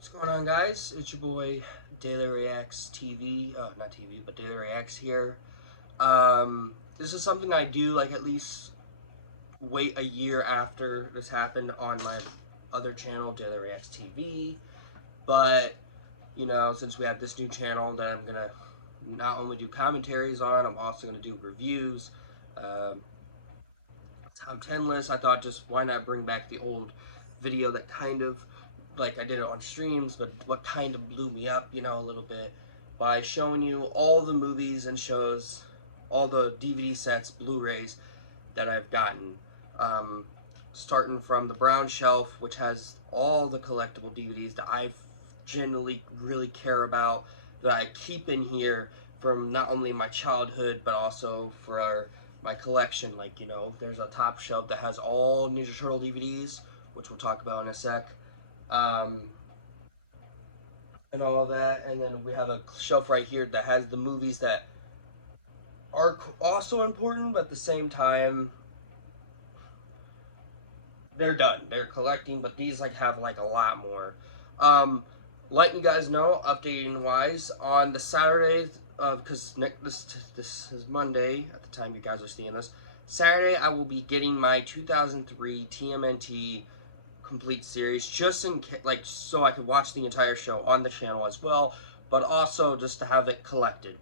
What's going on, guys? It's your boy Daily Reacts TV. Not TV, but Daily Reacts here. This is something I do like at least wait a year after this happened on my other channel, Daily Reacts TV. But since we have this new channel that I'm gonna not only do commentaries on, I'm also gonna do reviews. Um, Top 10 list. I thought just why not bring back the old video that kind of like I did it on streams, but what kind of blew me up, a little bit by showing you all the movies and shows, all the DVD sets, Blu-rays that I've gotten. Um, Starting from the brown shelf, which has all the collectible DVDs that I generally really care about, that I keep in here from not only my childhood but also for my collection. Like, there's a top shelf that has all Ninja Turtle DVDs, which we'll talk about in a sec, um, and all of that. And then we have a shelf right here that has the movies that are also important, but at the same time, they're done. They're collecting, but these have a lot more. Um, letting you guys know, updating wise, on the Saturday, because this is Monday at the time you guys are seeing this. Saturday, I will be getting my 2003 TMNT complete series, just in so I could watch the entire show on the channel as well, but also just to have it collected,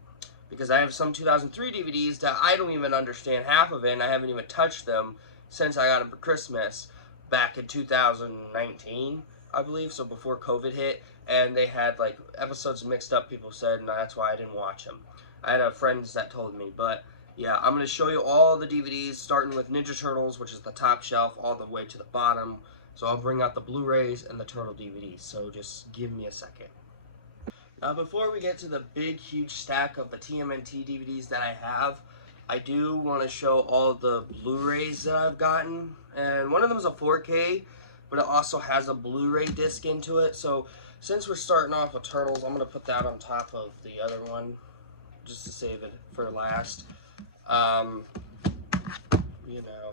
because I have some 2003 DVDs that I don't even understand half of it, and I haven't even touched them since I got them for Christmas back in 2019, I believe, so before COVID hit, and they had episodes mixed up, people said, and that's why I didn't watch them. I had friends that told me, but yeah, I'm going to show you all the DVDs, starting with Ninja Turtles, which is the top shelf, all the way to the bottom. So I'll bring out the Blu-rays and the Turtle DVDs, so just give me a second. Before we get to the big, huge stack of the TMNT DVDs that I have, I do want to show all the Blu-rays that I've gotten. And one of them is a 4K, but it also has a Blu-ray disc into it. So since we're starting off with Turtles, I'm going to put that on top of the other one, just to save it for last. You know,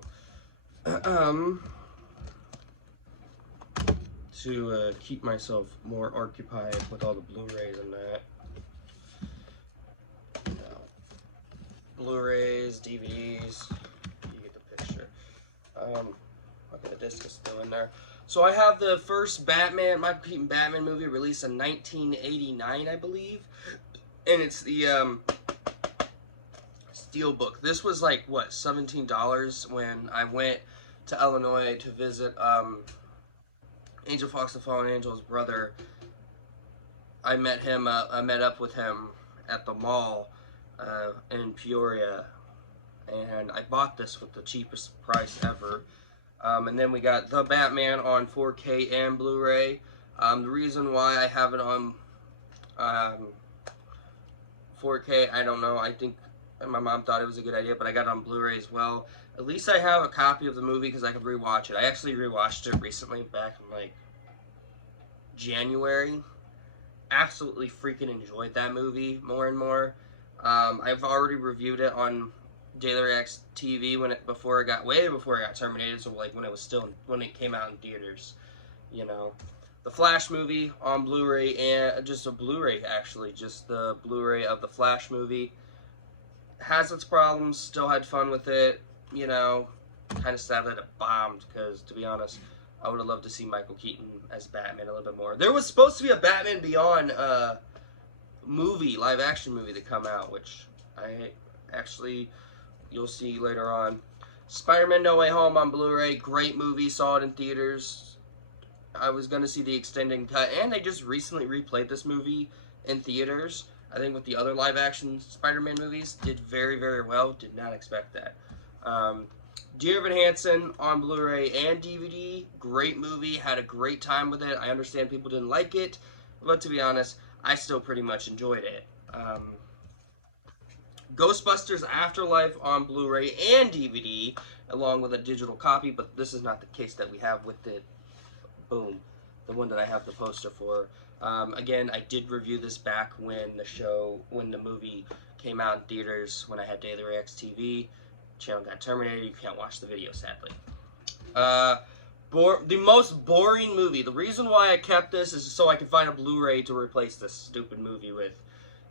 to keep myself more occupied with all the Blu-rays and that. Blu-rays, DVDs, you get the picture. Okay, the disc is still in there. So I have the first Michael Keaton Batman movie released in 1989, I believe. And it's the Steelbook. This was what, $17 when I went to Illinois to visit Angel Fox the Fallen Angel's brother. I met him, I met up with him at the mall in Peoria, and I bought this with the cheapest price ever. And then we got The Batman on 4K and Blu-ray. The reason why I have it on 4K, I don't know. I think my mom thought it was a good idea, but I got it on Blu-ray as well. At least I have a copy of the movie because I could rewatch it. I actually rewatched it recently, back in January. Absolutely freaking enjoyed that movie more and more. I've already reviewed it on Daily Reacts TV before it got terminated. So when it came out in theaters, the Flash movie on Blu-ray, and just a Blu-ray actually, just the Blu-ray of the Flash movie. Has its problems. Still had fun with it. Kind of sad that it bombed, because to be honest, I would have loved to see Michael Keaton as Batman a little bit more. There was supposed to be a Batman Beyond live action movie to come out, which you'll see later on. Spider-Man No Way Home on Blu-ray, great movie, saw it in theaters. I was going to see the extended cut, and they just recently replayed this movie in theaters. I think with the other live action Spider-Man movies, did very, very well. Did not expect that. Dear Evan Hansen on Blu-ray and DVD, great movie, had a great time with it. I understand people didn't like it, but to be honest, I still pretty much enjoyed it. Ghostbusters Afterlife on Blu-ray and DVD, along with a digital copy, but this is not the case that we have with it. Boom. The one that I have the poster for. Again, I did review this back when the movie came out in theaters, when I had Daily Reacts TV. Channel got terminated. You can't watch the video, sadly. the most boring movie. The reason why I kept this is so I could find a Blu-ray to replace this stupid movie with.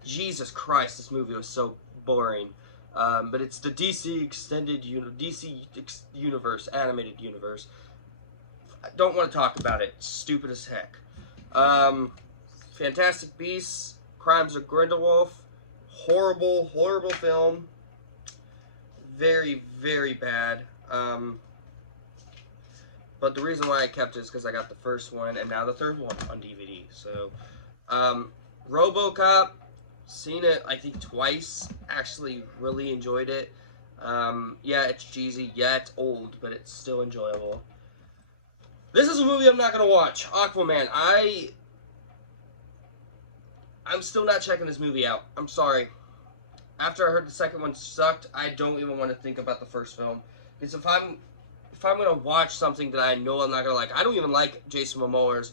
Jesus Christ, this movie was so boring. But it's the DC universe, animated universe. I don't want to talk about it. It's stupid as heck. Fantastic Beasts, Crimes of Grindelwald. Horrible, horrible film. Very, very bad. But the reason why I kept it is because I got the first one and now the third one on DVD. So, RoboCop, seen it I think twice. Actually, really enjoyed it. Yeah, it's cheesy. Yeah, it's old, but it's still enjoyable. This is a movie I'm not gonna watch. Aquaman. I'm still not checking this movie out. I'm sorry. After I heard the second one sucked, I don't even want to think about the first film. Because if I'm gonna watch something that I know I'm not gonna like, I don't even like Jason Momoa's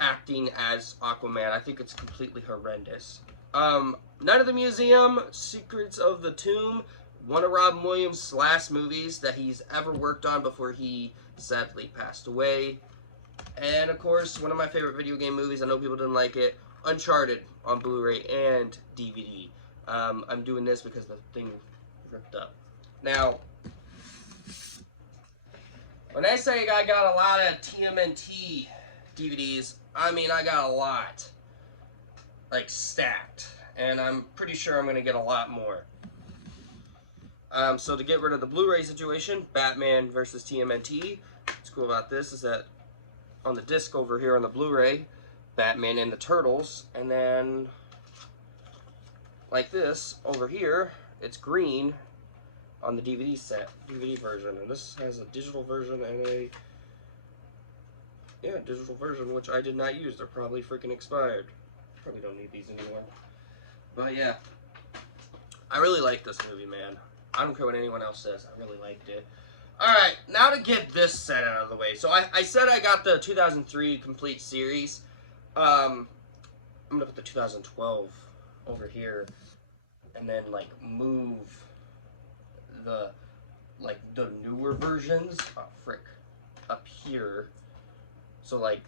acting as Aquaman. I think it's completely horrendous. Night at the Museum, Secrets of the Tomb, one of Robin Williams' last movies that he's ever worked on before he sadly passed away. And of course, one of my favorite video game movies, I know people didn't like it, Uncharted on Blu-ray and DVD. I'm doing this because the thing ripped up. Now, when I say I got a lot of TMNT DVDs, I mean I got a lot. Like, stacked. And I'm pretty sure I'm going to get a lot more. So to get rid of the Blu-ray situation, Batman versus TMNT. What's cool about this is that on the disc over here on the Blu-ray, Batman and the Turtles, and then like this over here, it's green on the DVD version, and this has a digital version and a digital version, which I did not use. They're probably freaking expired. Probably don't need these anymore. But yeah, I really like this movie, man. I don't care what anyone else says. I really liked it. Alright, now to get this set out of the way. So I said I got the 2003 complete series. I'm going to put the 2012 over here. And then, like, move the newer versions, up here. So, like,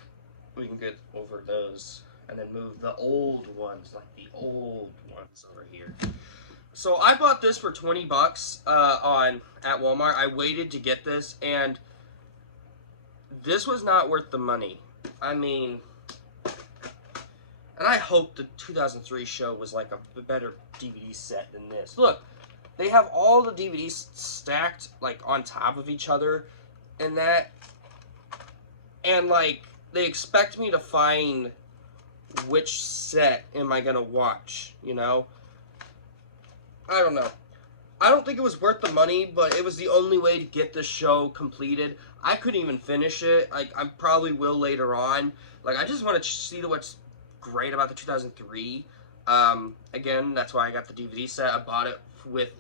we can get over those. And then move the old ones, like the old ones over here. So I bought this for 20 bucks at Walmart. I waited to get this, and this was not worth the money. I mean, and I hope the 2003 show was like a better DVD set than this. Look, they have all the DVDs stacked like on top of each other, and like they expect me to find which set am I gonna watch, you know? I don't know. I don't think it was worth the money, but it was the only way to get this show completed. I couldn't even finish it. Like, I probably will later on. Like, I just want to see what's great about the 2003. Again, that's why I got the DVD set. I bought it with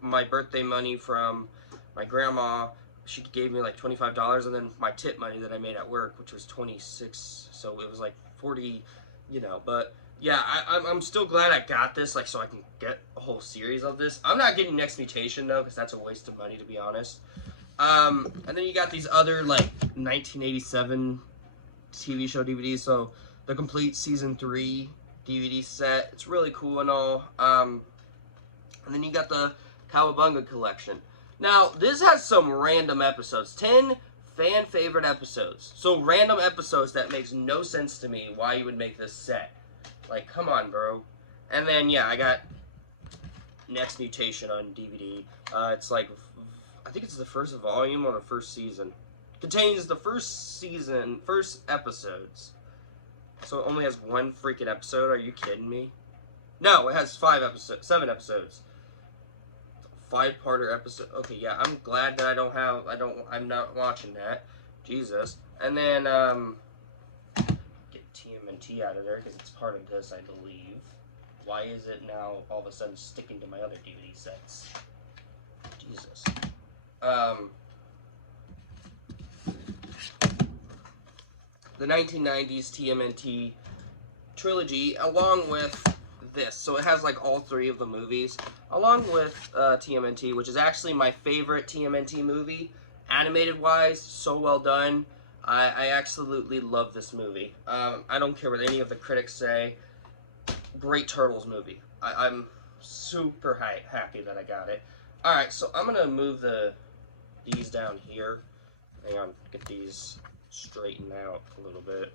my birthday money from my grandma. She gave me like $25, and then my tip money that I made at work, which was $26. So it was like $40, you know, but yeah, I'm still glad I got this, like, so I can get a whole series of this. I'm not getting Next Mutation, though, because that's a waste of money, to be honest. And then you got these other, like, 1987 TV show DVDs, so the complete Season 3 DVD set. It's really cool and all. And then you got the Cowabunga collection. Now, this has some random episodes. 10 fan-favorite episodes. So, random episodes that makes no sense to me why you would make this set. Like, come on, bro. And then, yeah, I got Next Mutation on DVD. It's like, I think it's the first volume or the first season. Contains the first episodes. So it only has one freaking episode? Are you kidding me? No, it has 7 episodes. 5-parter episode. Okay, yeah, I'm glad that I'm not watching that. Jesus. And then, TMNT out of there because it's part of this, I believe. Why is it now all of a sudden sticking to my other DVD sets? Jesus. The 1990s TMNT trilogy, along with this. So it has like all 3 of the movies, along with TMNT, which is actually my favorite TMNT movie. animated wise, so well done. I absolutely love this movie. I don't care what any of the critics say. Great Turtles movie. I'm super happy that I got it. Alright, so I'm going to move these down here. Hang on, get these straightened out a little bit.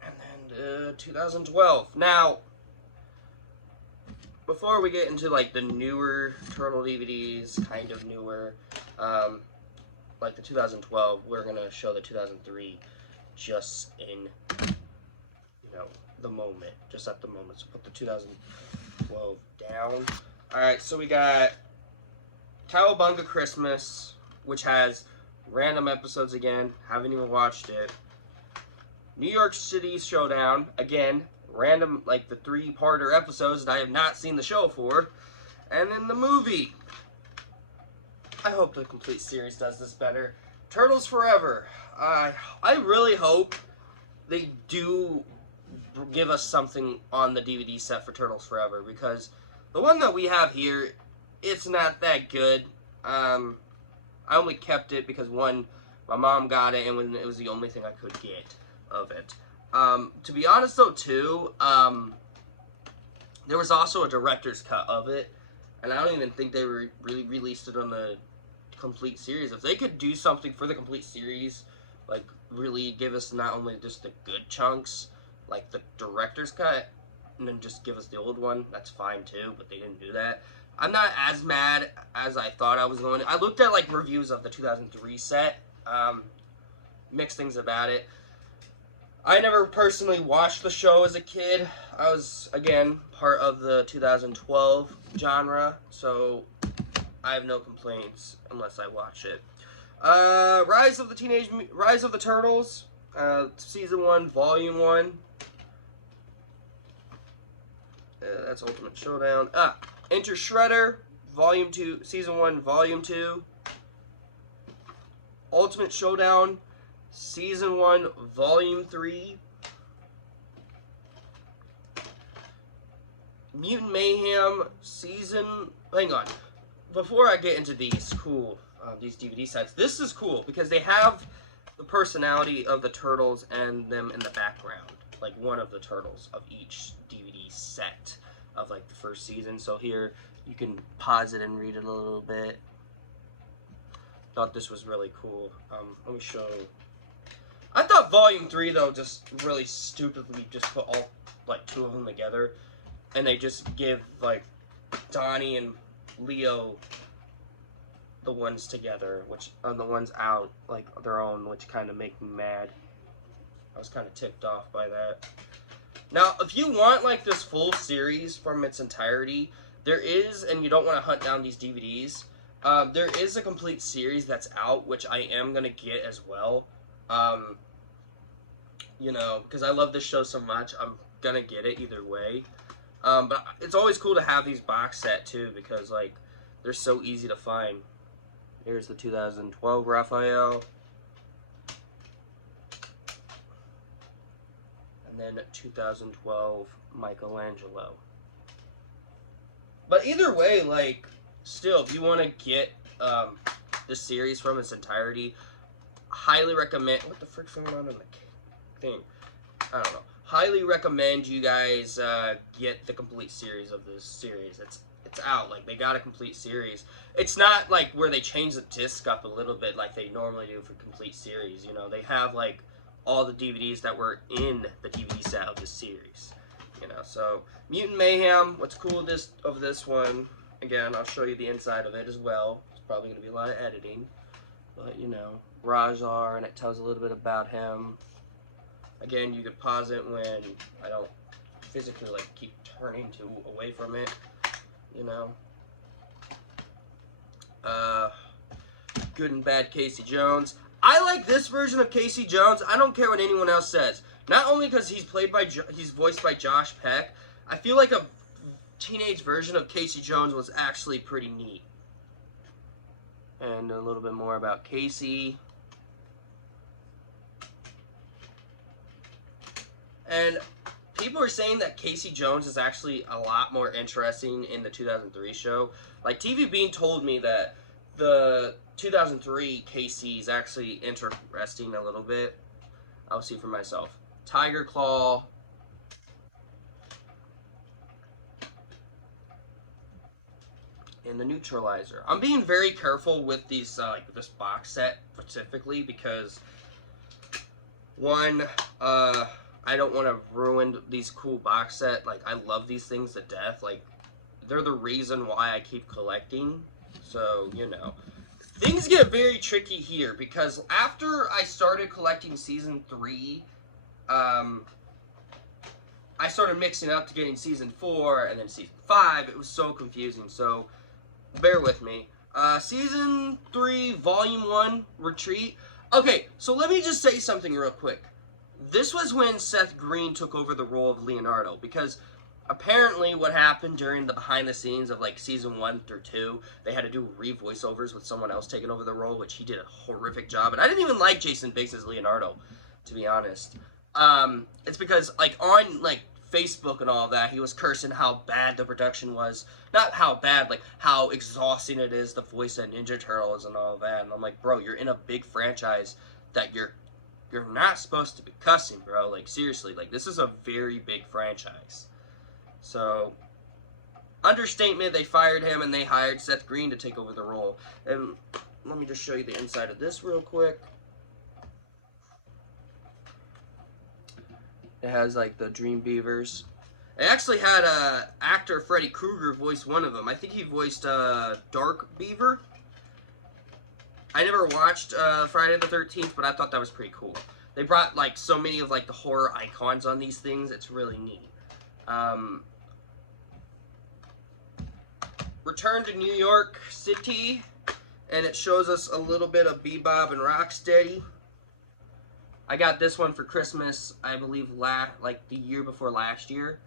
And then 2012. Now, before we get into like the newer Turtle DVDs, kind of newer, like the 2012, we're gonna show the 2003 just in, the moment, just at the moment. So put the 2012 down. Alright, so we got Cowabunga Christmas, which has random episodes again, haven't even watched it. New York City Showdown, again, random, like the 3-parter episodes that I have not seen the show for. And then the movie. I hope the complete series does this better. Turtles Forever. I really hope they do give us something on the DVD set for Turtles Forever, because the one that we have here, it's not that good. I only kept it because, one, my mom got it, and it was the only thing I could get of it. To be honest, though, too, there was also a director's cut of it, and I don't even think they really released it on the complete series. If they could do something for the complete series, like really give us not only just the good chunks, like the director's cut, and then just give us the old one, that's fine too, but they didn't do that. I'm not as mad as I thought I was going to. I looked at like reviews of the 2003 set, mixed things about it. I never personally watched the show as a kid. I was, again, part of the 2012 genre, so I have no complaints unless I watch it. Rise of the Turtles, Season 1, Volume 1. That's Ultimate Showdown. Enter Shredder, Volume 2, Season 1, Volume 2. Ultimate Showdown, Season 1, Volume 3. Mutant Mayhem, Hang on. Before I get into these these DVD sets, this is cool because they have the personality of the Turtles and them in the background. Like one of the Turtles of each DVD set of like the first season. So here, you can pause it and read it a little bit. Thought this was really cool. Let me show. I thought Volume 3, though, just really stupidly just put all, like, 2 of them together. And they just give, like, Donnie and Leo the ones together, which are the ones out, like, their own, which kind of make me mad. I was kind of ticked off by that. Now, if you want, like, this full series from its entirety, there is, and you don't want to hunt down these DVDs, there is a complete series that's out, which I am going to get as well. Because I love this show so much, I'm gonna get it either way. But it's always cool to have these box set too, because like they're so easy to find. Here's the 2012 Raphael, and then 2012 Michelangelo. But either way, like, still, if you want to get this series from its entirety, highly recommend. What the frick's going on in the thing? I don't know. Highly recommend you guys get the complete series of this series. It's out. Like, they got a complete series. It's not like where they change the disc up a little bit like they normally do for complete series. You know, they have like all the DVDs that were in the DVD set of this series. So Mutant Mayhem. What's cool of this one? Again, I'll show you the inside of it as well. It's probably going to be a lot of editing, but Rahzar, and it tells a little bit about him. Again, you could pause it when I don't physically like keep turning away from it. Good and Bad Casey Jones. I like this version of Casey Jones. I don't care what anyone else says. Not only because he's voiced by Josh Peck. I feel like a teenage version of Casey Jones was actually pretty neat. And a little bit more about Casey. And people are saying that Casey Jones is actually a lot more interesting in the 2003 show. Like, TV Bean told me that the 2003 Casey is actually interesting a little bit. I'll see for myself. Tiger Claw. And the Neutralizer. I'm being very careful with these, like this box set specifically because, one, I don't want to ruin these cool box set. Like, I love these things to death. Like, they're the reason why I keep collecting. So, you know. Things get very tricky here because after I started collecting Season 3, I started mixing up to getting Season 4 and then Season 5. It was so confusing. So, bear with me. Season 3, Volume 1, Retreat. Okay, so let me just say something real quick. This was when Seth Green took over the role of Leonardo, because apparently what happened during the behind the scenes of like Season 1 through 2, they had to do re-voiceovers with someone else taking over the role, which he did a horrific job. And I didn't even like Jason Biggs as Leonardo, to be honest. It's because, like, on, like, Facebook and all that, he was cursing how bad the production was. Not how bad, like, how exhausting it is, the voice of Ninja Turtles and all that. And I'm like, bro, you're in a big franchise that you're not supposed to be cussing, bro. Like, seriously, like, this is a very big franchise. So, understatement, they fired him and they hired Seth Green to take over the role. And let me just show you the inside of this real quick. It has, like, the Dream Beavers. It actually had actor Freddy Krueger voice one of them. I think he voiced Dark Beaver. I never watched Friday the 13th, but I thought that was pretty cool. They brought, like, so many of, like, the horror icons on these things. It's really neat. Return to New York City, and it shows us a little bit of Bebop and Rocksteady. I got this one for Christmas, I believe, like the year before last year.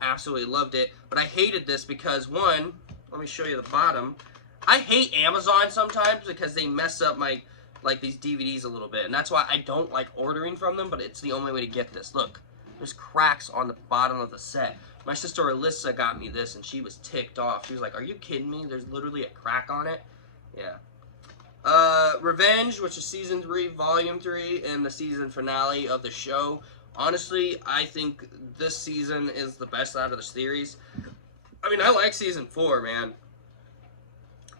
Absolutely loved it. But I hated this because, one, let me show you the bottom. I hate Amazon sometimes because they mess up my, like, these DVDs a little bit. And that's why I don't like ordering from them, but it's the only way to get this. Look, there's cracks on the bottom of the set. My sister Alyssa got me this, and she was ticked off. She was like, are you kidding me? There's literally a crack on it? Yeah. Revenge, which is Season 3, Volume 3, and the season finale of the show. Honestly, I think this season is the best out of the series. I mean, I like Season 4, man.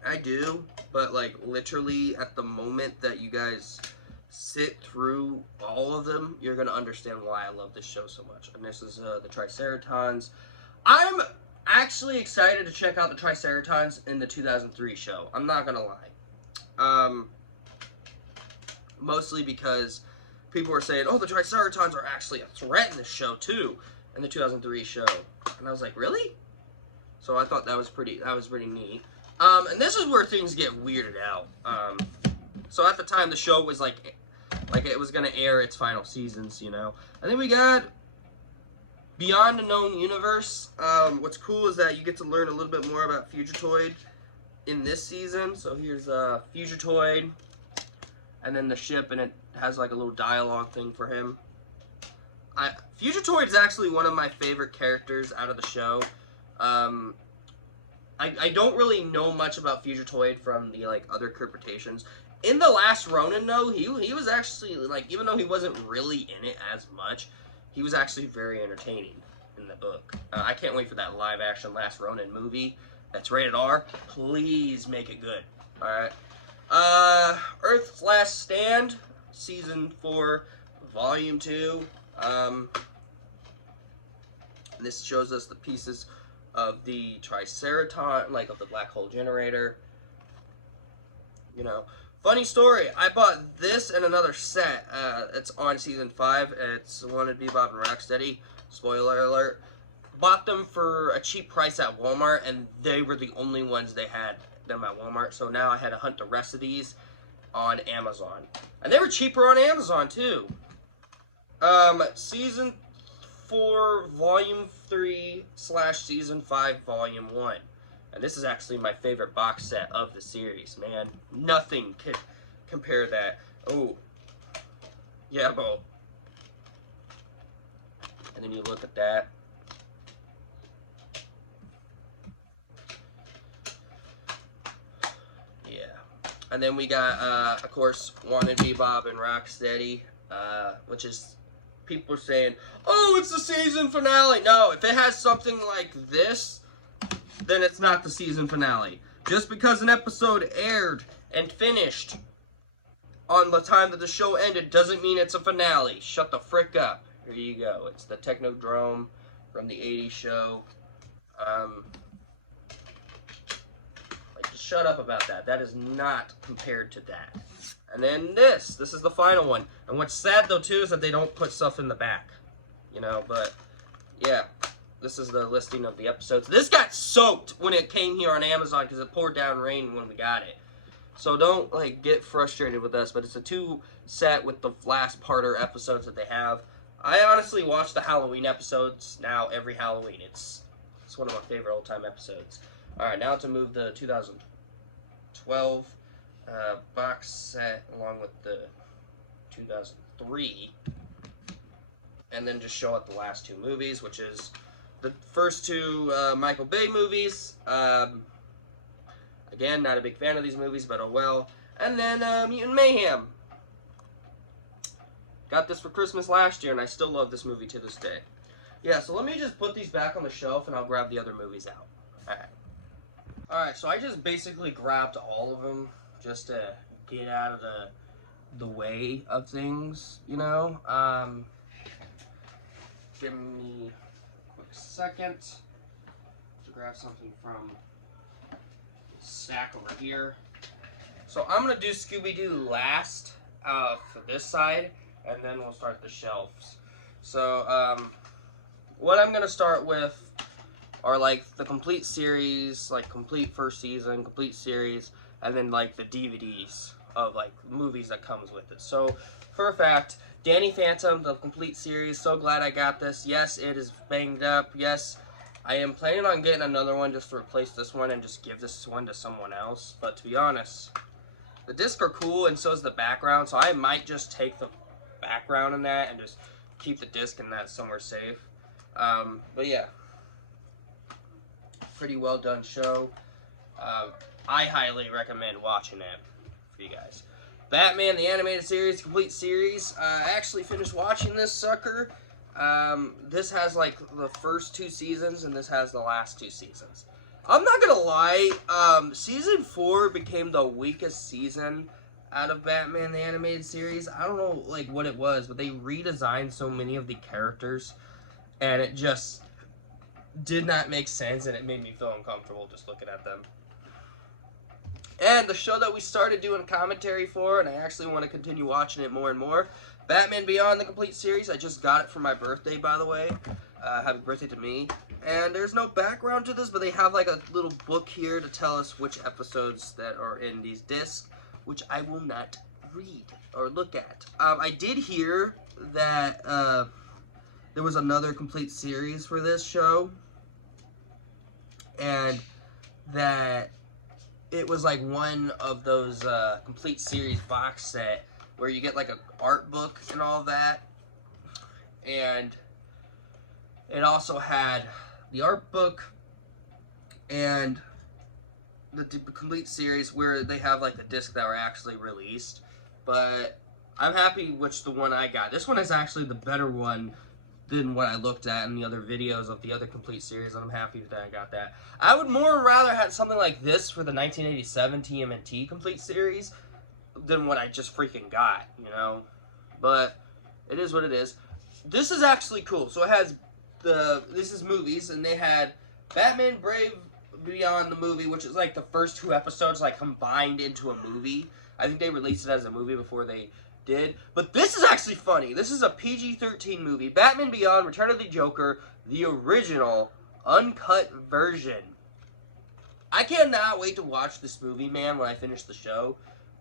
I do, but, like, literally at the moment that you guys sit through all of them, you're going to understand why I love this show so much. And this is the Triceratons. I'm actually excited to check out the Triceratons in the 2003 show. I'm not going to lie. Mostly because people were saying, oh, the Triceratons are actually a threat in this show, too, in the 2003 show. And I was like, really? So I thought that was pretty neat. And this is where things get weirded out. So at the time, the show was like it was going to air its final seasons, you know. And then we got Beyond the Known Universe. What's cool is that you get to learn a little bit more about Fugitoid in this season. So here's Fugitoid, and then the ship, and it has like a little dialogue thing for him. Fugitoid is actually one of my favorite characters out of the show. I don't really know much about Fugitoid from the like other interpretations. In The Last Ronin, though, he was actually, like, even though he wasn't really in it as much, he was actually very entertaining in the book. I can't wait for that live-action Last Ronin movie that's rated R. Please make it good. Alright. Earth's Last Stand, Season 4, Volume 2. This shows us the pieces of the Triceraton, like, of the Black Hole Generator. You know. Funny story, I bought this and another set. It's on Season 5. It's Wanted Bebop and Rocksteady. Spoiler alert. Bought them for a cheap price at Walmart, and they were the only ones they had them at Walmart. So now I had to hunt the rest of these on Amazon. And they were cheaper on Amazon, too. Season 4, Volume 3 / Season 5, Volume 1. And this is actually my favorite box set of the series, man. Nothing can compare that. Oh. Yeah, bro. And then you look at that. Yeah. And then we got, of course, Wanted Bebop and Rocksteady, which is, people are saying, oh, it's the season finale. No, if it has something like this, then it's not the season finale. Just because an episode aired and finished on the time that the show ended doesn't mean it's a finale. Shut the frick up. Here you go. It's the Technodrome from the 80s show. Like, just shut up about that. That is not compared to that. And then this is the final one. And what's sad, though, too, is that they don't put stuff in the back. You know, but, yeah. This is the listing of the episodes. This got soaked when it came here on Amazon because it poured down rain when we got it. So don't, like, get frustrated with us, but it's a 2 set with the last parter episodes that they have. I honestly watch the Halloween episodes now every Halloween. It's one of my favorite old-time episodes. Alright, now to move the 2012 box set along with the 2003. And then just show up the last 2 movies, which is the first 2 Michael Bay movies. Again, not a big fan of these movies, but oh well. And then Mutant Mayhem. Got this for Christmas last year, and I still love this movie to this day. Yeah, so let me just put these back on the shelf, and I'll grab the other movies out. Alright, so I just basically grabbed all of them just to get out of the way of things, you know? Give me a quick second to grab something from the stack over here. So I'm going to do Scooby-Doo last for this side, and then we'll start the shelves. So, what I'm going to start with are, like, the complete series, like, complete first season, complete series, and then, like, the DVDs of, like, movies that comes with it. So, for a fact, Danny Phantom, the complete series, so glad I got this. Yes, it is banged up. Yes, I am planning on getting another one just to replace this one and just give this one to someone else. But to be honest, the discs are cool, and so is the background, so I might just take the background in that and just keep the disc in that somewhere safe. But yeah, pretty well done show. I highly recommend watching it for you guys. Batman the Animated Series, complete series. I actually finished watching this sucker. This has like the first 2 seasons, and this has the last 2 seasons. I'm not gonna lie, season 4 became the weakest season out of Batman the Animated Series. I don't know like what it was, but they redesigned so many of the characters, and it just did not make sense, and it made me feel uncomfortable just looking at them. And the show that we started doing commentary for, and I actually want to continue watching it more and more, Batman Beyond the complete series. I just got it for my birthday, by the way. Happy birthday to me. And there's no background to this, but they have like a little book here to tell us which episodes that are in these discs, which I will not read or look at. I did hear that there was another complete series for this show, and that it was like one of those complete series box set where you get like an art book and all that, and it also had the art book and the complete series where they have like the disc that were actually released. But I'm happy which the one I got. This one is actually the better one than what I looked at in the other videos of the other complete series, and I'm happy that I got that. I would more rather have something like this for the 1987 TMNT complete series than what I just freaking got, you know? But it is what it is. This is actually cool. So it has this is movies, and they had Batman Brave Beyond the movie, which is like the first 2 episodes like combined into a movie. I think they released it as a movie before they did. But this is actually funny. This is a PG-13 movie. Batman Beyond, Return of the Joker, the original, uncut version. I cannot wait to watch this movie, man, when I finish the show.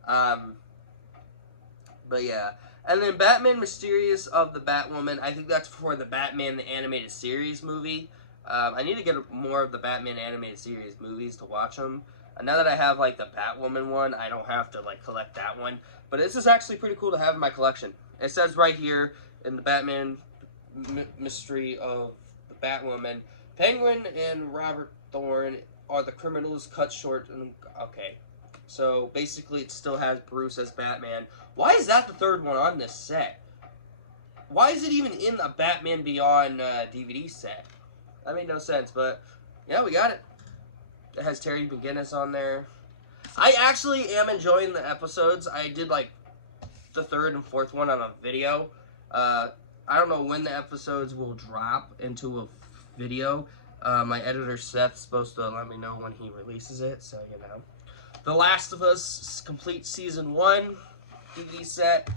But yeah. And then Batman Mysterious of the Batwoman. I think that's for the Batman the Animated Series movie. I need to get more of the Batman Animated Series movies to watch them. And now that I have like the Batwoman one, I don't have to like collect that one. But this is actually pretty cool to have in my collection. It says right here in the Batman mystery of the Batwoman. Penguin and Robert Thorne are the criminals cut short. Okay, so basically it still has Bruce as Batman. Why is that the third one on this set? Why is it even in the Batman Beyond DVD set? That made no sense, but yeah, we got it. It has Terry McGinnis on there. I actually am enjoying the episodes. I did like the third and fourth one on a video. I don't know when the episodes will drop into a video. My editor Seth's supposed to let me know when he releases it, so you know. The Last of Us complete season 1 DVD set.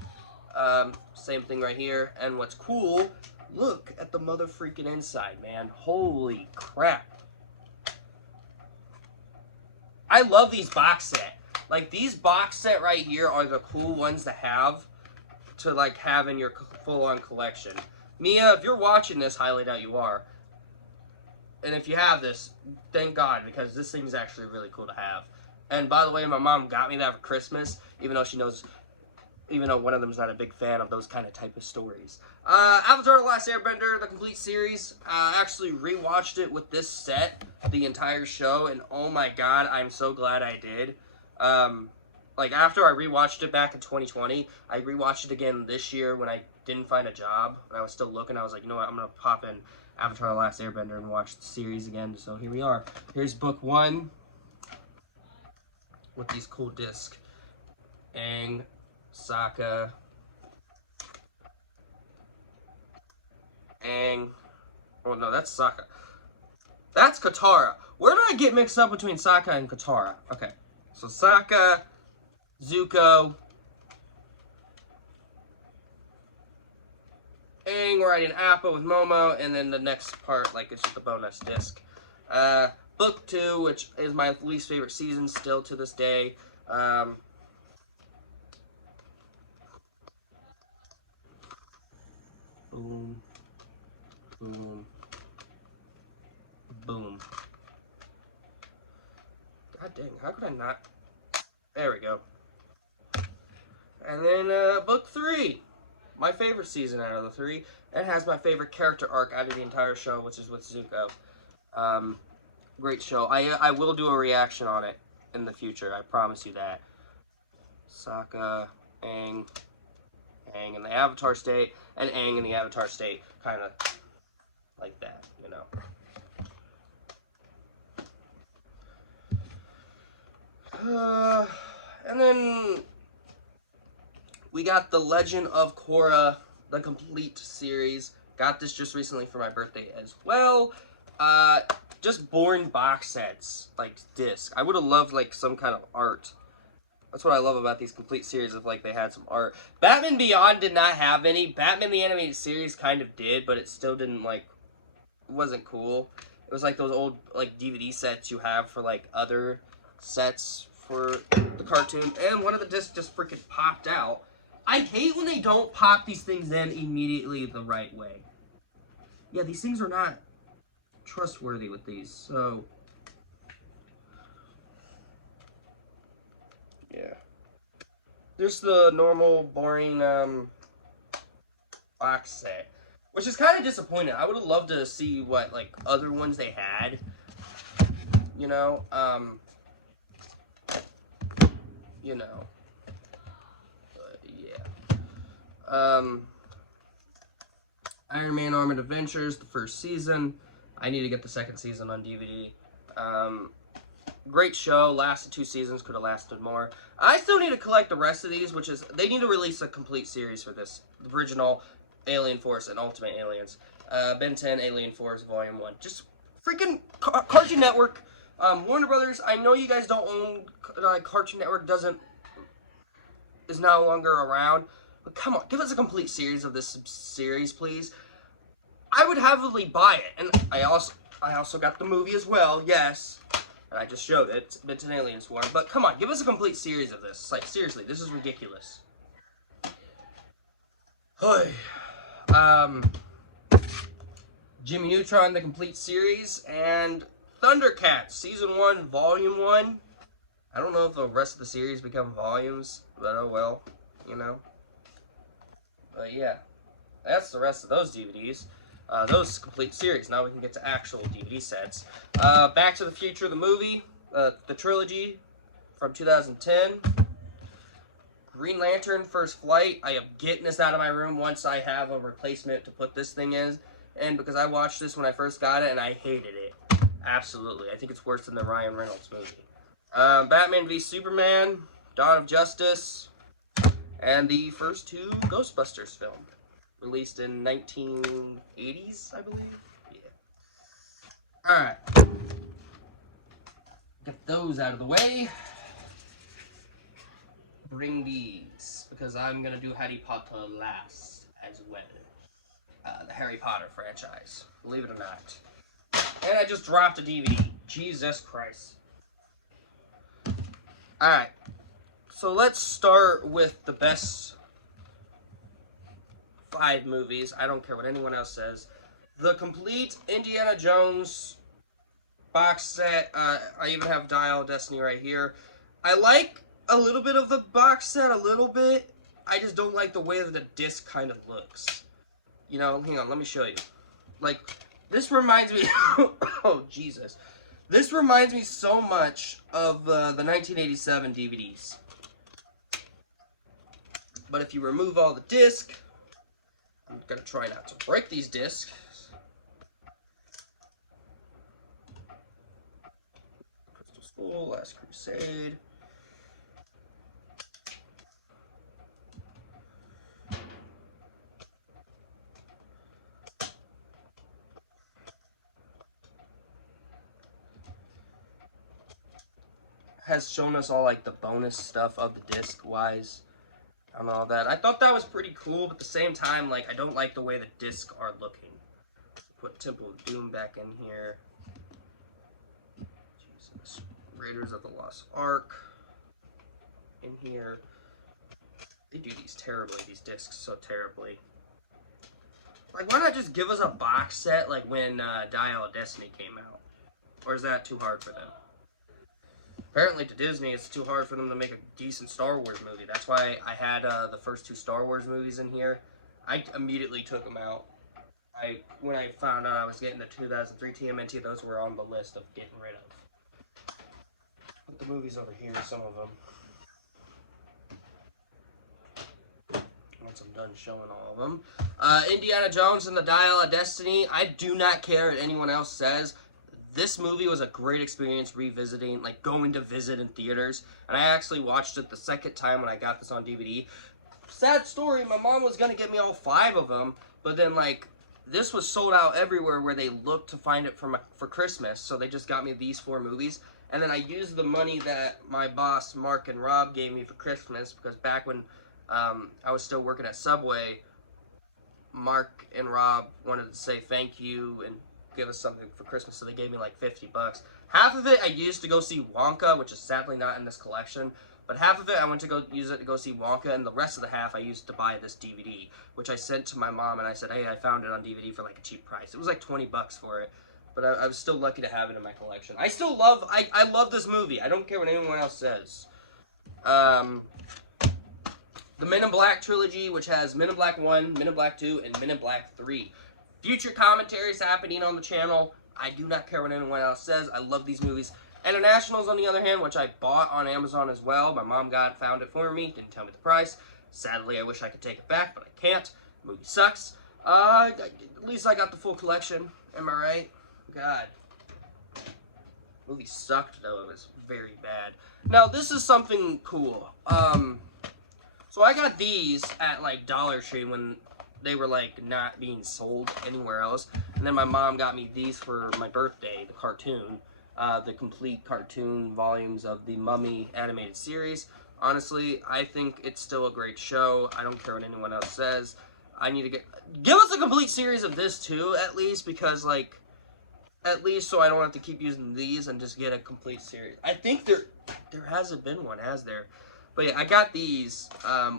Same thing right here. And what's cool, look at the mother freaking inside, man. Holy crap. I love these box set. Like, these box set right here are the cool ones to have in your full-on collection. Mia, if you're watching this, highly doubt you are. And if you have this, thank God, because this thing's actually really cool to have. And by the way, my mom got me that for Christmas, even though one of them's not a big fan of those kind of type of stories. Avatar: The Last Airbender, the complete series. Actually rewatched it with this set, the entire show, and oh my god, I'm so glad I did. Like, after I rewatched it back in 2020, I rewatched it again this year when I didn't find a job, and I was still looking. I was like, you know what, I'm going to pop in Avatar: The Last Airbender and watch the series again, so here we are. Here's book 1 with these cool discs. Aang, Sokka, Aang. Oh no, that's Sokka. That's Katara. Where did I get mixed up between Sokka and Katara? Okay, so Sokka, Zuko, Aang riding Appa with Momo, and then the next part, like, it's just a bonus disc. Book 2, which is my least favorite season still to this day. Boom, boom, boom. God dang, how could I not? There we go. And then book 3, my favorite season out of the 3. It has my favorite character arc out of the entire show, which is with Zuko. Great show. I will do a reaction on it in the future. I promise you that. Sokka, Aang in the Avatar state, and Aang in the Avatar state, kind of like that, you know. And then we got The Legend of Korra, the complete series. Got this just recently for my birthday as well. Just boring box sets, like disc. I would have loved like some kind of art. That's what I love about these complete series, of like they had some art. Batman Beyond did not have any. Batman the Animated Series kind of did, but it still didn't like, it wasn't cool. It was like those old like DVD sets you have for like other sets for the cartoon, and one of the discs just freaking popped out. I hate when they don't pop these things in immediately the right way. Yeah, these things are not trustworthy with these, so yeah. There's the normal, boring box set, which is kind of disappointing. I would have loved to see what like other ones they had, you know. You know. Yeah. Iron Man Armored Adventures, the first season. I need to get the second season on DVD. Great show, lasted 2 seasons, could have lasted more. I still need to collect the rest of these, which is, they need to release a complete series for this. The original Alien Force and Ultimate Aliens. Ben 10, Alien Force, Volume 1. Just freaking Cartoon Network. Warner Brothers, I know you guys don't own, Cartoon Network is no longer around. But come on, give us a complete series of this series, please. I would heavily buy it. And I also got the movie as well, yes. And I just showed it. It's an Alien Swarm. But come on, give us a complete series of this. Like, seriously, this is ridiculous. Jimmy Neutron, the complete series, and Thundercats, Season 1, Volume 1. I don't know if the rest of the series become volumes, but oh well, you know. But yeah. that's the rest of those DVDs. Those complete series. Now we can get to actual DVD sets. Back to the Future, the movie, the trilogy from 2010. Green Lantern, First Flight. I am getting this out of my room once I have a replacement to put this thing in. And because I watched this when I first got it and I hated it. Absolutely. I think it's worse than the Ryan Reynolds movie. Batman v Superman, Dawn of Justice, and the first two Ghostbusters film. Released in 1980s, I believe. Yeah. Alright. Get those out of the way. Bring these, because I'm going to do Harry Potter last as well. The Harry Potter franchise. Believe it or not. And I just dropped a DVD. Jesus Christ. Alright. So let's start with the best 5 movies. I don't care what anyone else says. The complete Indiana Jones box set. I even have Dial of Destiny right here. I like a little bit of the box set, a little bit. I just don't like the way that the disc kind of looks. You know, hang on, let me show you. Like, this reminds me... oh, Jesus. This reminds me so much of the 1987 DVDs. But if you remove all the disc... I'm going to try not to break these discs. Crystal Skull, Last Crusade. Has shown us all like the bonus stuff of the disc wise and all that. I thought that was pretty cool, but at the same time, like, I don't like the way the discs are looking. Put Temple of Doom back in here. Jesus. Raiders of the Lost Ark in here. They do these terribly, these discs so terribly. Like, why not just give us a box set like when Dial of Destiny came out? Or is that too hard for them? Apparently to Disney, it's too hard for them to make a decent Star Wars movie. That's why I had the first 2 Star Wars movies in here. I immediately took them out. When I found out I was getting the 2003 TMNT, those were on the list of getting rid of. Put the movies over here, some of them. Once I'm done showing all of them. Indiana Jones and the Dial of Destiny. I do not care what anyone else says. This movie was a great experience revisiting, like going to visit in theaters. And I actually watched it the second time when I got this on DVD. Sad story, my mom was going to get me all 5 of them. But then, like, this was sold out everywhere where they looked to find it for Christmas. So they just got me these 4 movies. And then I used the money that my boss, Mark and Rob, gave me for Christmas. Because back when I was still working at Subway, Mark and Rob wanted to say thank you and give us something for Christmas, so they gave me like $50. Half of it I used to go see Wonka, which is sadly not in this collection, but half of it I went to go use it to go see Wonka, and the rest of the half I used to buy this DVD, which I sent to my mom, and I said, hey, I found it on DVD for like a cheap price. It was like 20 bucks for it, but I was still lucky to have it in my collection. I still love, I love this movie. I don't care what anyone else says. The Men in Black trilogy, which has Men in Black 1, Men in Black 2, and Men in Black 3. Future commentaries happening on the channel. I do not care what anyone else says. I love these movies. Internationals, on the other hand, which I bought on Amazon as well. My mom found it for me. Didn't tell me the price. Sadly, I wish I could take it back, but I can't. The movie sucks. At least I got the full collection. Am I right? God. The movie sucked, though. It was very bad. Now, this is something cool. So I got these at, like, Dollar Tree when they were, like, not being sold anywhere else. And then my mom got me these for my birthday, the cartoon. The complete cartoon volumes of the Mummy animated series. Honestly, I think it's still a great show. I don't care what anyone else says. I need to give us a complete series of this, too, at least. Because, like, at least so I don't have to keep using these and just get a complete series. I think there hasn't been one, has there? But yeah, I got these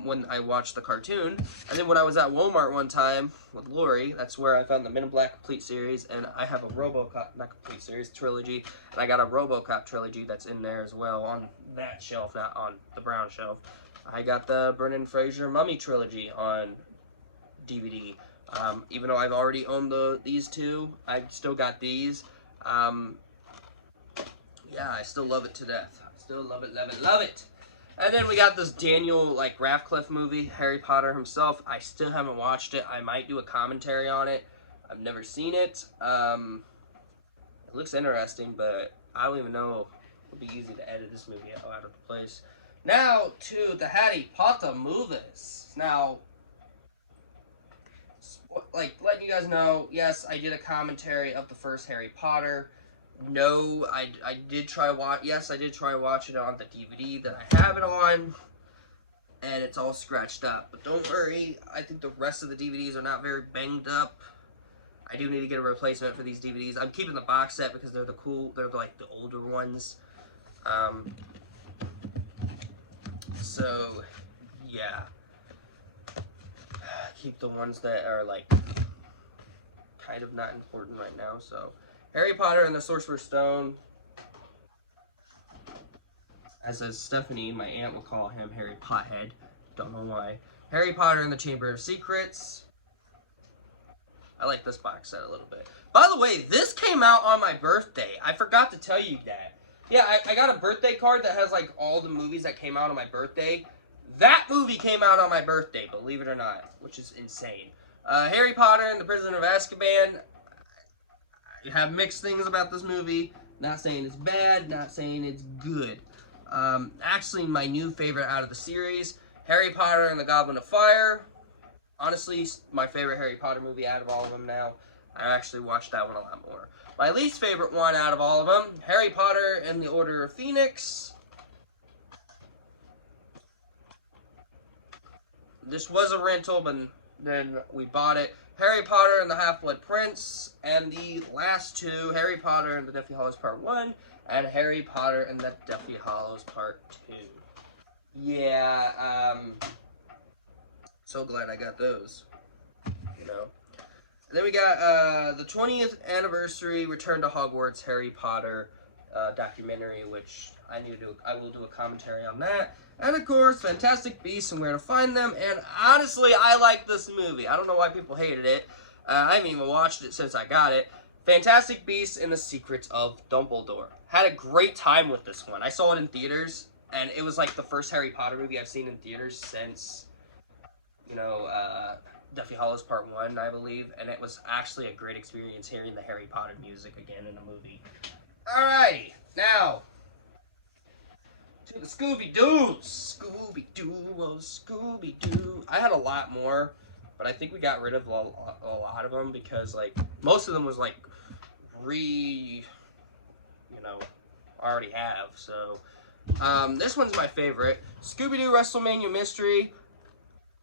when I watched the cartoon. And then when I was at Walmart one time with Lori, that's where I found the Men in Black complete series. And I have a RoboCop, not complete series, trilogy. And I got a RoboCop trilogy that's in there as well on that shelf, not on the brown shelf. I got the Brendan Fraser Mummy trilogy on DVD. Even though I've already owned these two, I still got these. Yeah, I still love it to death. I still love it, love it, love it. And then we got this Daniel Radcliffe movie, Harry Potter himself. I still haven't watched it. I might do a commentary on it. I've never seen it. It looks interesting, but I don't even know. It'll be easy to edit this movie out of the place. Now to the Harry Potter movies. Now, letting you guys know, yes, I did a commentary of the first Harry Potter. No, I did try watching it on the DVD that I have it on, and it's all scratched up. But don't worry, I think the rest of the DVDs are not very banged up. I do need to get a replacement for these DVDs. I'm keeping the box set because they're like the older ones. So, yeah. Keep the ones that are like kind of not important right now, so. Harry Potter and the Sorcerer's Stone. As Stephanie, my aunt, will call him Harry Pothead. Don't know why. Harry Potter and the Chamber of Secrets. I like this box set a little bit. By the way, this came out on my birthday. I forgot to tell you that. Yeah, I got a birthday card that has like all the movies that came out on my birthday. That movie came out on my birthday, believe it or not, which is insane. Harry Potter and the Prisoner of Azkaban. I have mixed things about this movie. Not saying it's bad, not saying it's good. Actually, my new favorite out of the series, Harry Potter and the Goblet of Fire. Honestly, my favorite Harry Potter movie out of all of them now. I actually watched that one a lot more. My least favorite one out of all of them, Harry Potter and the Order of Phoenix. This was a rental, but then we bought it. Harry Potter and the Half-Blood Prince, and the last two, Harry Potter and the Deathly Hallows Part 1, and Harry Potter and the Deathly Hallows Part 2. Yeah, so glad I got those, you know. And then we got the 20th anniversary Return to Hogwarts Harry Potter documentary, which I will do a commentary on that. And of course, Fantastic Beasts and Where to Find Them. And honestly, I like this movie. I don't know why people hated it. I haven't even watched it since I got it. Fantastic Beasts and the Secrets of Dumbledore. Had a great time with this one. I saw it in theaters, and it was like the first Harry Potter movie I've seen in theaters since, you know, Deathly Hallows Part 1, I believe. And it was actually a great experience hearing the Harry Potter music again in a movie. Alrighty, now to the Scooby-Doos. Scooby-Doo, oh Scooby-Doo. I had a lot more, but I think we got rid of a lot of them because, like, most of them was, like, you know, already have, so. This one's my favorite. Scooby-Doo WrestleMania Mystery.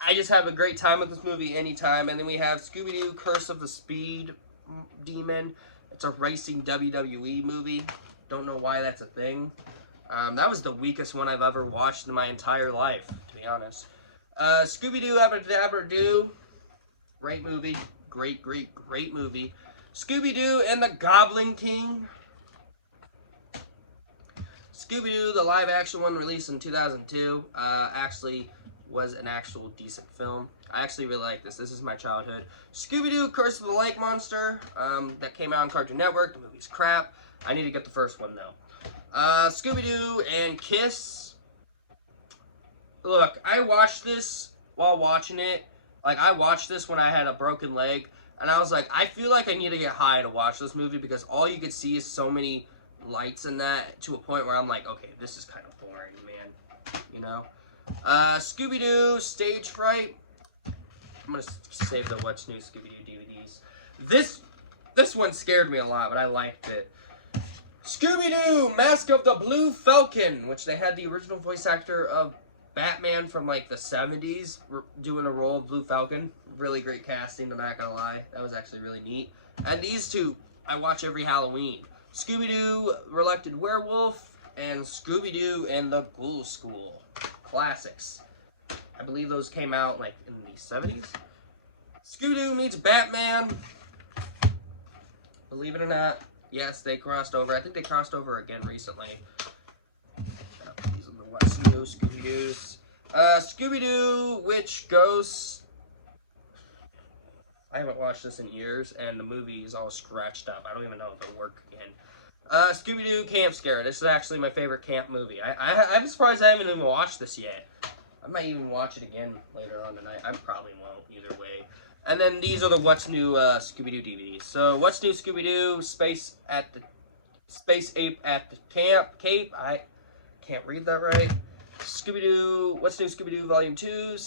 I just have a great time with this movie anytime. And then we have Scooby-Doo Curse of the Speed Demon. It's a racing WWE movie. Don't know why that's a thing. That was the weakest one I've ever watched in my entire life, to be honest. Scooby-Doo Abra-Dabba-Doo. Great movie. Great movie. Scooby-Doo and the Goblin King. Scooby-Doo, the live-action one released in 2002, actually was an actual decent film. I actually really like this. This is my childhood. Scooby-Doo, Curse of the Lake Monster, that came out on Cartoon Network. The movie's crap. I need to get the first one, though. Scooby-Doo and Kiss. Look, I watched this while watching it. Like, I watched this when I had a broken leg, and I was like, I feel like I need to get high to watch this movie because all you could see is so many lights in that to a point where I'm like, okay, this is kind of boring, man. You know? Scooby-Doo Stage Fright. I'm gonna save the What's New Scooby-Doo DVDs. This one scared me a lot, but I liked it. Scooby-Doo Mask of the Blue Falcon, which they had the original voice actor of Batman from like the 70s doing a role of Blue Falcon. Really great casting, I'm not gonna lie. That was actually really neat. And these two, I watch every Halloween. Scooby-Doo Reluctant Werewolf and Scooby-Doo and the Ghoul School. Classics. I believe those came out like in the 70s. Scooby-Doo meets Batman. Believe it or not, yes, they crossed over. I think they crossed over again recently. These are the What's New Scooby-Doos. Scooby-Doo Witch Ghost. I haven't watched this in years, and the movie is all scratched up. I don't even know if it'll work again. Scooby-Doo Camp Scare. This is actually my favorite camp movie. I'm surprised I haven't even watched this yet. I might even watch it again later on tonight. I probably won't, either way. And then these are the What's New Scooby-Doo DVDs. So, What's New Scooby-Doo, Space Ape at the Cape. I can't read that right. Scooby-Doo, What's New Scooby-Doo Volume 2.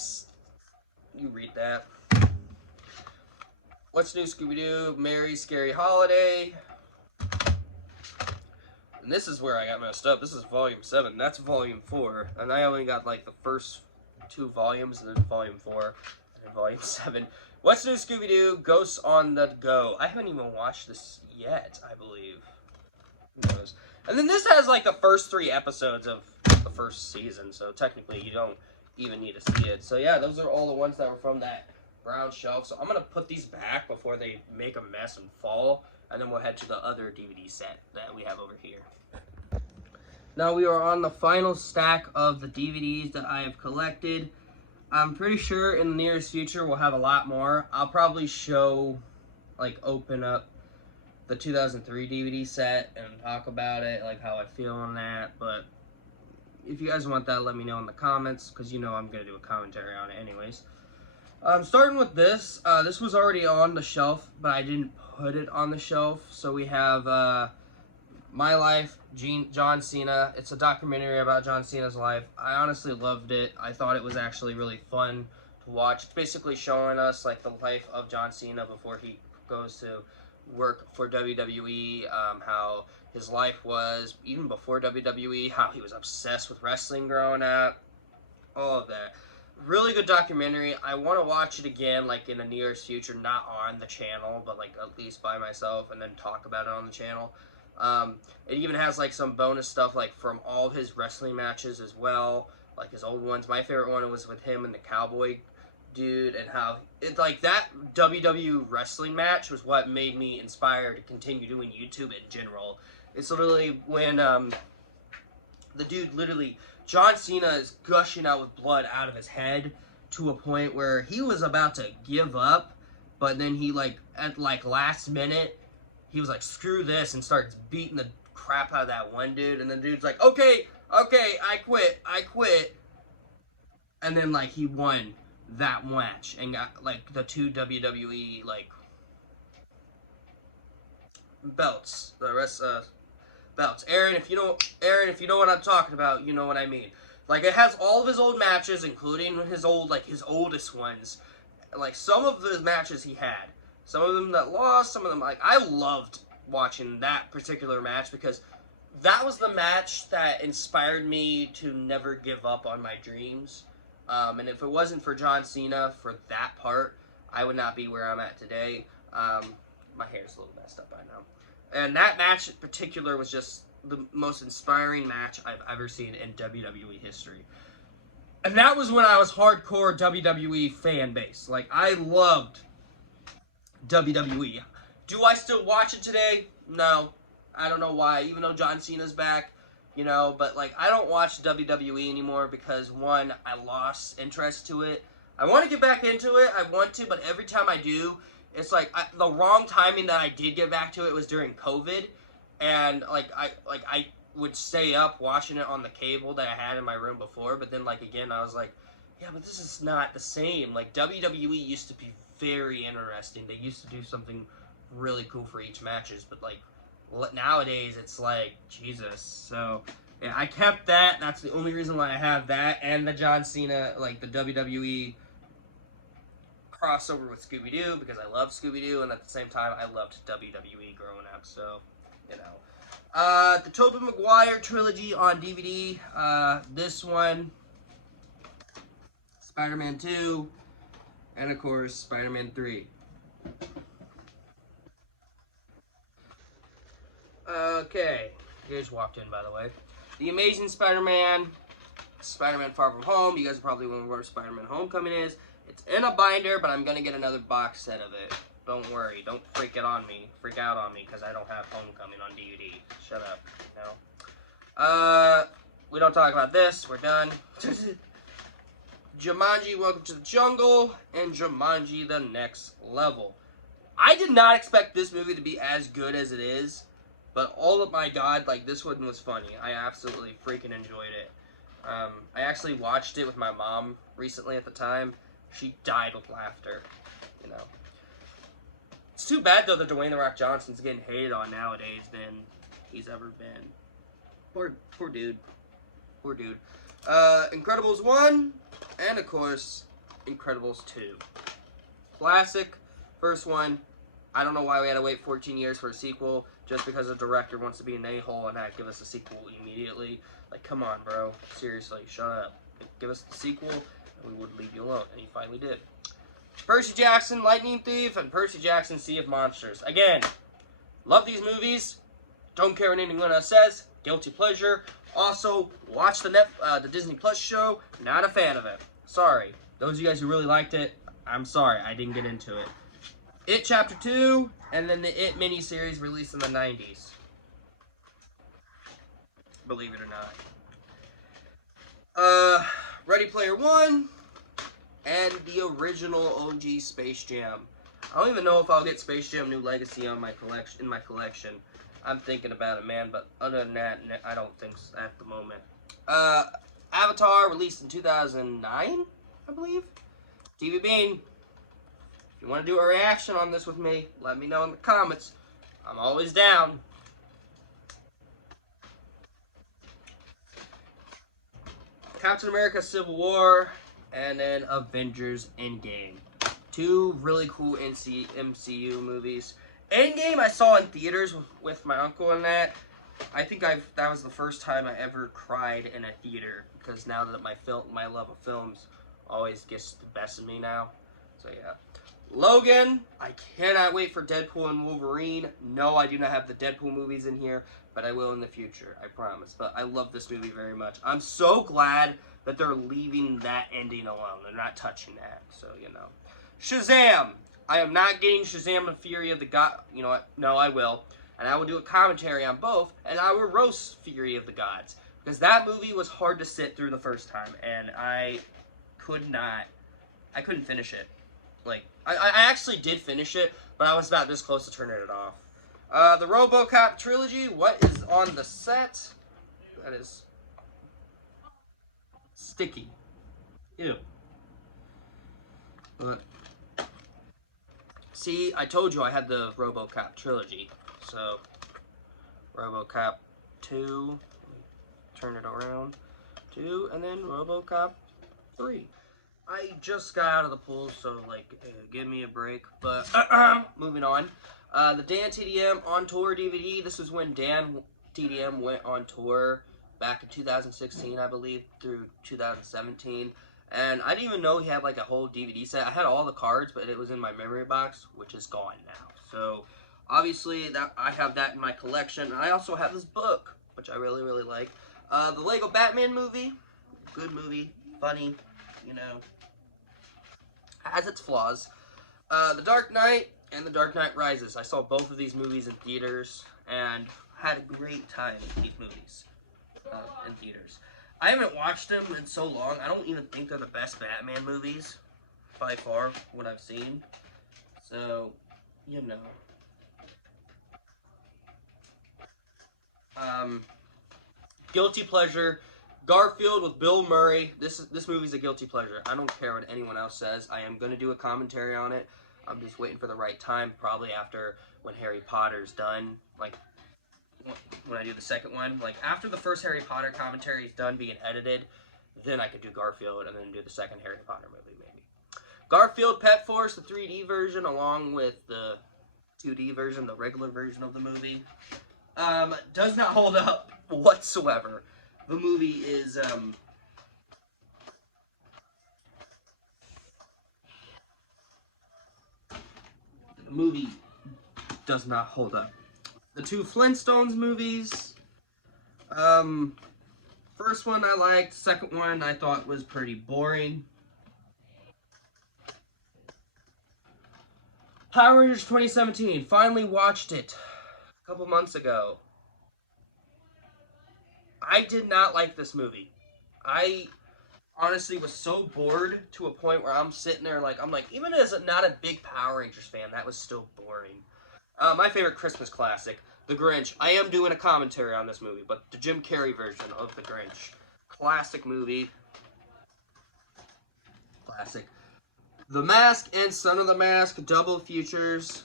You read that. What's New Scooby-Doo, Merry Scary Holiday. And this is where I got messed up. This is Volume 7. That's Volume 4. And I only got like the first 2 volumes, and then Volume 4 and Volume 7. What's New Scooby-Doo, Ghosts on the Go. I haven't even watched this yet, I believe. Who knows? And then this has like the first 3 episodes of the first season, so technically you don't even need to see it. So yeah, those are all the ones that were from that brown shelf. So I'm going to put these back before they make a mess and fall, and then we'll head to the other DVD set that we have over here. Now we are on the final stack of the DVDs that I have collected. I'm pretty sure in the nearest future we'll have a lot more. I'll probably show, like, open up the 2003 DVD set and talk about it, like how I feel on that. But if you guys want that, let me know in the comments, because you know I'm going to do a commentary on it anyways. Starting with this, this was already on the shelf, but I didn't put it on the shelf. So we have My Life, John Cena. It's a documentary about John Cena's life. I honestly loved it. I thought it was actually really fun to watch. It's basically showing us like the life of John Cena before he goes to work for WWE, how his life was even before WWE, how he was obsessed with wrestling growing up, all of that. Really good documentary. I want to watch it again, like in the nearest future, not on the channel, but like at least by myself, and then talk about it on the channel. It even has like some bonus stuff like from all of his wrestling matches as well, like his old ones. My favorite one was with him and the Cowboy dude, and how it like that WWE wrestling match was what made me inspired to continue doing YouTube in general. It's literally when the dude literally, John Cena is gushing out with blood out of his head to a point where he was about to give up, but then he like at like last minute he was like, screw this, and starts beating the crap out of that one dude, and the dude's like, okay, I quit, and then like he won that match and got like the 2 WWE like belts, the rest belts. Aaron, if you know what I'm talking about, you know what I mean. Like it has all of his old matches, including his oldest ones. Like some of the matches he had, some of them that lost, some of them like I loved watching that particular match because that was the match that inspired me to never give up on my dreams. And if it wasn't for John Cena for that part, I would not be where I'm at today. My hair's a little messed up by now. And that match in particular was just the most inspiring match I've ever seen in WWE history. And that was when I was hardcore WWE fan base. Like, I loved WWE. Do I still watch it today? No. I don't know why, even though John Cena's back, you know, but like I don't watch WWE anymore because one, I lost interest to it. I want to get back into it. I want to, but every time I do, it's like the wrong timing that I did get back to it was during COVID, and I would stay up watching it on the cable that I had in my room before, but then like again I was like, yeah, but this is not the same. Like WWE used to be very interesting. They used to do something really cool for each matches, but like nowadays it's like Jesus. So yeah, I kept that. That's the only reason why I have that and the John Cena, like the WWE crossover with Scooby-Doo, because I love Scooby-Doo, and at the same time I loved WWE growing up. So you know, the Tobey Maguire trilogy on DVD. This one, Spider-Man 2, and of course Spider-Man 3. Okay, you guys walked in, by the way. The Amazing Spider-Man, Spider-Man Far From Home. You guys are probably wondering where Spider-Man Homecoming is. It's in a binder, but I'm gonna get another box set of it. Don't worry, don't freak out on me, because I don't have Homecoming on DVD. Shut up, no. We don't talk about this. We're done. Jumanji Welcome to the Jungle, and Jumanji The Next Level. I did not expect this movie to be as good as it is, but oh my god, like, this one was funny. I absolutely freaking enjoyed it. I actually watched it with my mom recently at the time. She died with laughter, you know. It's too bad, though, that Dwayne The Rock Johnson's getting hated on nowadays than he's ever been. Poor dude. Poor dude. Incredibles 1, and, of course, Incredibles 2. Classic. First one. I don't know why we had to wait 14 years for a sequel, just because the director wants to be an a-hole and not give us a sequel immediately. Like, come on, bro. Seriously, shut up. Give us the sequel, and we would leave you alone. And he finally did. Percy Jackson, Lightning Thief, and Percy Jackson, Sea of Monsters. Again, love these movies. Don't care what anyone else says. Guilty pleasure. Also, watch the Disney Plus show. Not a fan of it. Sorry. Those of you guys who really liked it, I'm sorry. I didn't get into it. It Chapter 2, and then the It miniseries released in the 90s. Believe it or not. Ready Player One, and the original OG Space Jam. I don't even know if I'll get Space Jam New Legacy on my collection. I'm thinking about it, man, but other than that, I don't think so at the moment. Avatar, released in 2009, I believe. TV Bean, if you want to do a reaction on this with me, let me know in the comments. I'm always down. Captain America Civil War, and then Avengers Endgame. Two really cool MCU movies. Endgame I saw in theaters with my uncle and that. I think that was the first time I ever cried in a theater, because now that my love of films always gets the best of me now. So yeah. Logan, I cannot wait for Deadpool and Wolverine. No, I do not have the Deadpool movies in here, but I will in the future, I promise. But I love this movie very much. I'm so glad that they're leaving that ending alone. They're not touching that, so, you know. Shazam! I am not getting Shazam and Fury of the God. You know what? No, I will. And I will do a commentary on both, and I will roast Fury of the Gods. Because that movie was hard to sit through the first time, and I couldn't finish it. Like, I actually did finish it, but I was about this close to turning it off. The RoboCop trilogy, what is on the set? That is sticky. Ew. But, see, I told you I had the RoboCop trilogy. So, RoboCop 2, turn it around, 2, and then RoboCop 3. I just got out of the pool, so, like, give me a break. But, moving on. The Dan TDM On Tour DVD. This is when Dan TDM went on tour back in 2016, I believe, through 2017. And I didn't even know he had, like, a whole DVD set. I had all the cards, but it was in my memory box, which is gone now. So, obviously, I have that in my collection. And I also have this book, which I really, really like. The Lego Batman movie. Good movie. Funny. You know, has its flaws. The Dark Knight and The Dark Knight Rises. I saw both of these movies in theaters and had a great time with these movies in theaters. I haven't watched them in so long. I don't even think they're the best Batman movies by far, what I've seen. So, you know. Guilty pleasure. Garfield with Bill Murray. This movie's a guilty pleasure. I don't care what anyone else says. I am going to do a commentary on it. I'm just waiting for the right time, probably after when Harry Potter's done. Like, when I do the second one. Like, after the first Harry Potter commentary is done being edited, then I could do Garfield and then do the second Harry Potter movie, maybe. Garfield Pet Force, the 3D version, along with the 2D version, the regular version of the movie. Does not hold up whatsoever. The movie is, the movie does not hold up. The two Flintstones movies, first one I liked, second one I thought was pretty boring. Power Rangers 2017, finally watched it a couple months ago. I did not like this movie. honestly was so bored to a point where I'm sitting there like, I'm like, even as not a big Power Rangers fan, that was still boring. My favorite Christmas classic, The Grinch. I am doing a commentary on this movie, but the Jim Carrey version of The Grinch. Classic movie. Classic. The Mask and Son of the Mask, double features.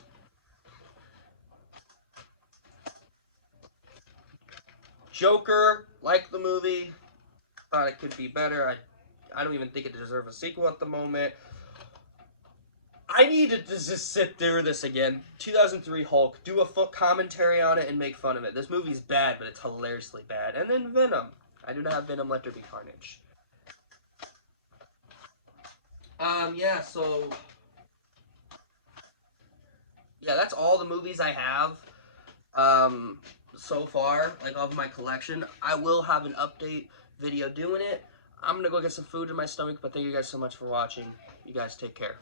Joker, like the movie. Thought it could be better. I don't even think it deserves a sequel at the moment. I need to just sit through this again. 2003 Hulk, do a full commentary on it and make fun of it. This movie's bad, but it's hilariously bad. And then Venom. I do not have Venom, Let There Be Carnage. Yeah, so... Yeah, that's all the movies I have, so far, like, of my collection. I will have an update video doing it. I'm gonna go get some food in my stomach, but thank you guys so much for watching. You guys take care.